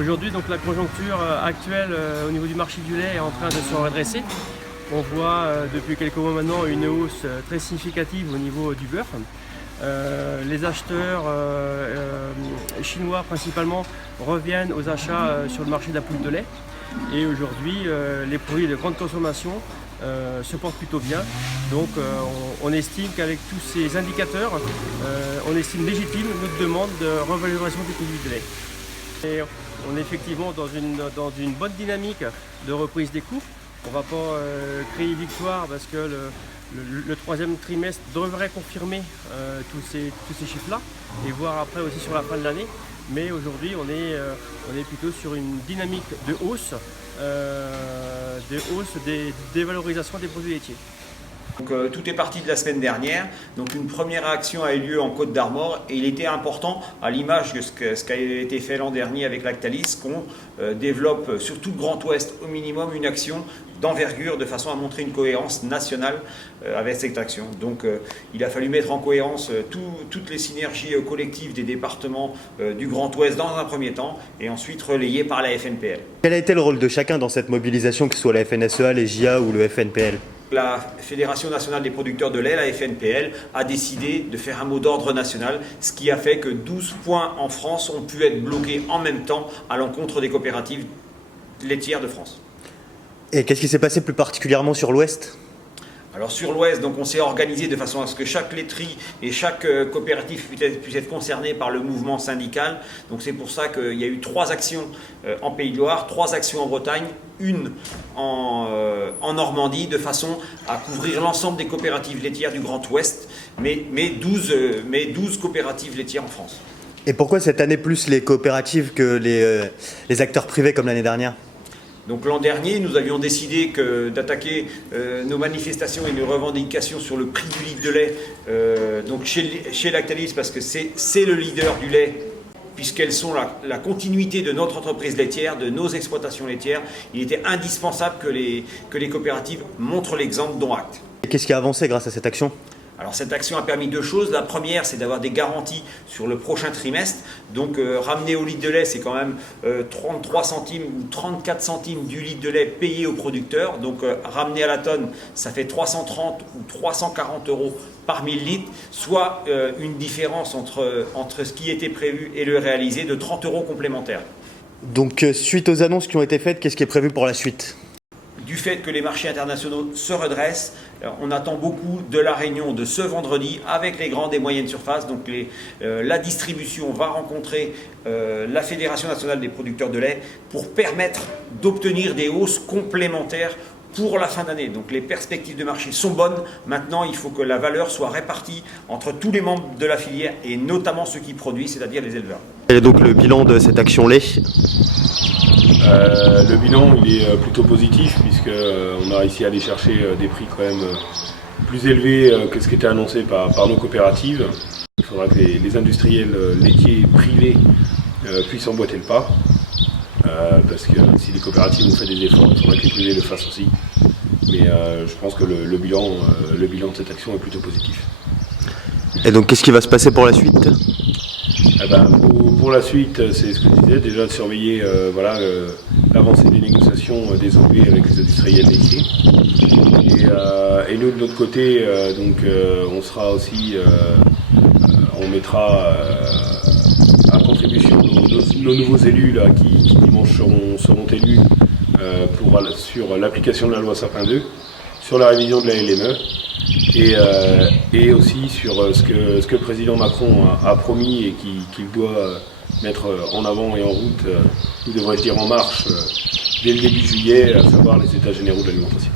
Aujourd'hui, donc la conjoncture actuelle au niveau du marché du lait est en train de se redresser. On voit depuis quelques mois maintenant une hausse très significative au niveau du beurre. Les acheteurs chinois principalement reviennent aux achats sur le marché de la poudre de lait. Et aujourd'hui, les produits de grande consommation se portent plutôt bien. Donc on estime qu'avec tous ces indicateurs, on estime légitime notre demande de revalorisation des produits de lait. Et on est effectivement dans une bonne dynamique de reprise des coûts. On ne va pas crier victoire parce que le troisième trimestre devrait confirmer tous ces chiffres-là et voir après aussi sur la fin de l'année. Mais aujourd'hui, on est plutôt sur une dynamique de hausse des dévalorisations des produits laitiers. Donc, tout est parti de la semaine dernière. Donc une première action a eu lieu en Côte d'Armor et il était important, à l'image de ce qui a été fait l'an dernier avec Lactalis, qu'on développe sur tout le Grand Ouest au minimum une action d'envergure de façon à montrer une cohérence nationale avec cette action. Donc il a fallu mettre en cohérence toutes les synergies collectives des départements du Grand Ouest dans un premier temps et ensuite relayées par la FNPL. Quel a été le rôle de chacun dans cette mobilisation, que ce soit la FNSEA, les JA ou le FNPL ? La Fédération nationale des producteurs de lait, la FNPL, a décidé de faire un mot d'ordre national, ce qui a fait que 12 points en France ont pu être bloqués en même temps à l'encontre des coopératives laitières de France. Et qu'est-ce qui s'est passé plus particulièrement sur l'Ouest ? Alors sur l'Ouest, donc on s'est organisé de façon à ce que chaque laiterie et chaque coopérative puisse être concernée par le mouvement syndical. Donc c'est pour ça qu'il y a eu 3 actions en Pays de Loire, 3 actions en Bretagne, une en Normandie, de façon à couvrir l'ensemble des coopératives laitières du Grand Ouest, mais 12 coopératives laitières en France. Et pourquoi cette année plus les coopératives que les acteurs privés comme l'année dernière ? Donc l'an dernier, nous avions décidé d'attaquer nos manifestations et nos revendications sur le prix du litre de lait donc chez Lactalis, parce que c'est le leader du lait, puisqu'elles sont la continuité de notre entreprise laitière, de nos exploitations laitières. Il était indispensable que les coopératives montrent l'exemple, dont acte. Et qu'est-ce qui a avancé grâce à cette action ? Alors cette action a permis 2 choses. La première, c'est d'avoir des garanties sur le prochain trimestre. Donc ramener au litre de lait, c'est quand même 33 centimes ou 34 centimes du litre de lait payé aux producteurs. Donc ramener à la tonne, ça fait 330 ou 340 euros par 1000 litres, soit une différence entre ce qui était prévu et le réalisé de 30 euros complémentaires. Donc suite aux annonces qui ont été faites, qu'est-ce qui est prévu pour la suite ? Du fait que les marchés internationaux se redressent, on attend beaucoup de la réunion de ce vendredi avec les grandes et moyennes surfaces. Donc la distribution va rencontrer la Fédération nationale des producteurs de lait pour permettre d'obtenir des hausses complémentaires pour la fin d'année. Donc les perspectives de marché sont bonnes. Maintenant, il faut que la valeur soit répartie entre tous les membres de la filière et notamment ceux qui produisent, c'est-à-dire les éleveurs. Et donc le bilan de cette action lait ? Le bilan il est plutôt positif, puisqu'on a réussi à aller chercher des prix quand même plus élevés que ce qui était annoncé par nos coopératives. Il faudra que les industriels laitiers privés puissent emboîter le pas, parce que si les coopératives ont fait des efforts, il faudra que les privés le fassent aussi. Mais je pense que le bilan de cette action est plutôt positif. Et donc qu'est-ce qui va se passer pour la suite ? Pour la suite, c'est ce que je disais, déjà de surveiller l'avancée des négociations des OP avec les industriels laitiers. Et nous, de notre côté, on sera aussi, on mettra à contribution nos nouveaux élus là, qui dimanche seront élus sur l'application de la loi Sapin 2, sur la révision de la LME. Et aussi sur ce que le président Macron a promis et qu'il doit mettre en avant et en route, ou devrais-je dire en marche, dès le début juillet, à savoir les états généraux de l'alimentation.